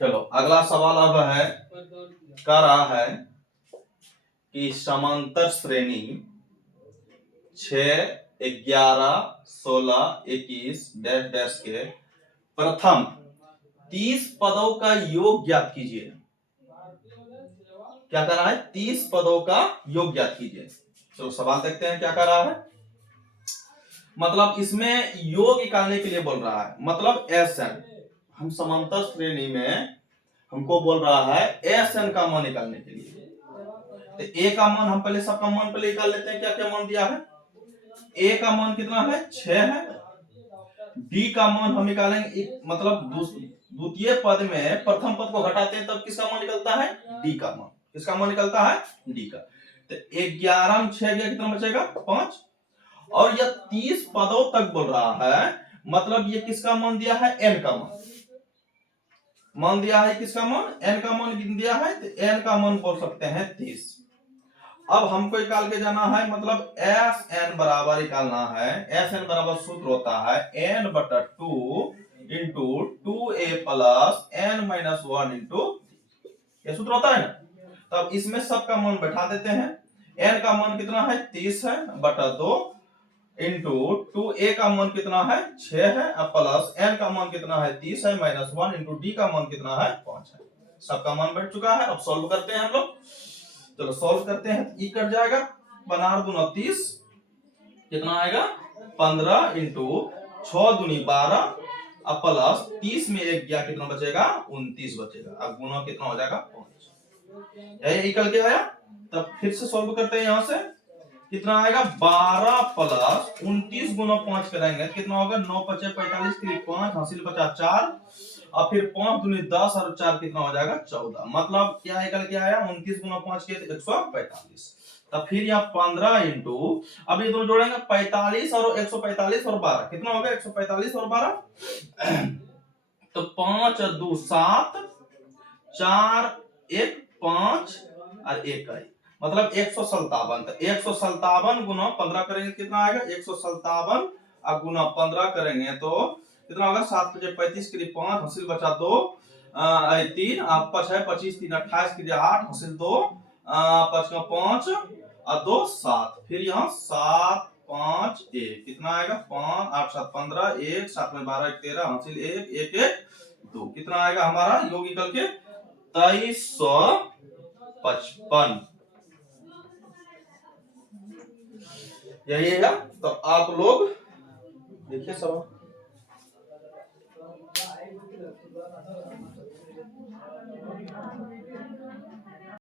चलो अगला सवाल अब है, कह रहा है कि समांतर श्रेणी 6, 11, 16, 21 डैश डैश के प्रथम 30 पदों का योग ज्ञात कीजिए। क्या कर रहा है? 30 पदों का योग ज्ञात कीजिए। चलो सवाल देखते हैं क्या कर रहा है। मतलब इसमें योग निकालने के लिए बोल रहा है, मतलब एसएन। हम समांतर श्रेणी में हमको बोल रहा है एसएन का मान निकालने के लिए। तो ए का मान हम पहले सबका मान पहले निकाल लेते हैं। क्या क्या मान दिया है? ए का मान कितना है? 6 है। डी का मान हम निकालेंगे, मतलब द्वितीय पद में प्रथम पद को घटाते हैं तब किसका मान निकलता है? डी का मान। किसका मान निकलता है? डी का। तो 11 में 6 गया, कितना बचेगा? 5। और यह 30 पदों तक बोल रहा है, मतलब ये किसका मान दिया है? एन का मान दिया है। किसका मान? एन का मान दिया है। तो एन का मान बोल सकते हैं 30। अब हमको निकाल के जाना है, मतलब एस एन बराबर निकालना है। एस एन बराबर सूत्र होता है एन बटा 2 into 2a plus n minus 1 into, ये सूत्र होता है ना। तब इसमें सबका मान बैठा देते हैं। एन का मान कितना है? 30 है, बटा 2 इंटू 2a का मान कितना है? 6 है, प्लस एन का मान कितना है? 30 है, माइनस 1 इंटू डी का मान कितना है? 5 है। सबका मान बैठ चुका है। अब सॉल्व करते हैं हम लोग। चलो सॉल्व करते हैं। ई कट जाएगा, 15 दूना 30, कितना आएगा? 15 इंटू 6 दूनी 12, अब प्लस 30 में एक गया, कितना बचेगा? 29 बचेगा। अब गुना कितना हो जाएगा? 5। यही निकल के आया। तब फिर से सॉल्व करते हैं। यहां से कितना आएगा? 12 प्लस 29 गुना 5 करेंगे कितना होगा? 9 5 45 के लिए 5 हासिल बचा 4, और फिर 5 दूनी 10 और 4 कितना हो जाएगा? 14। मतलब क्या निकल के आया? 29 गुना 5 के 145। तब फिर यहाँ 15 इंटू, अब ये दोनों जोड़ेंगे 45 और 145 और 12 कितना हो गया? 145 और 12। तो 5 और 2 7, 4 1 5 और 1 आई, मतलब 157। तो 157 गुना 15 करेंगे कितना आएगा? 157 और गुना 15 करेंगे तो कितना होगा? 7 5 35 के लिए 5 हासिल बचा 2, 3 आप 5 है 25 3 28 के लिए 8 हासिल 2, 5 का 5 और 2 7। फिर यहाँ 7 5 1 कितना आएगा? 5 8 7 15, 1 7 में 12 1 13 हासिल 1 1 1 2, कितना आएगा हमारा योग निकल के? 2355। यही है। तो आप लोग देखिए सब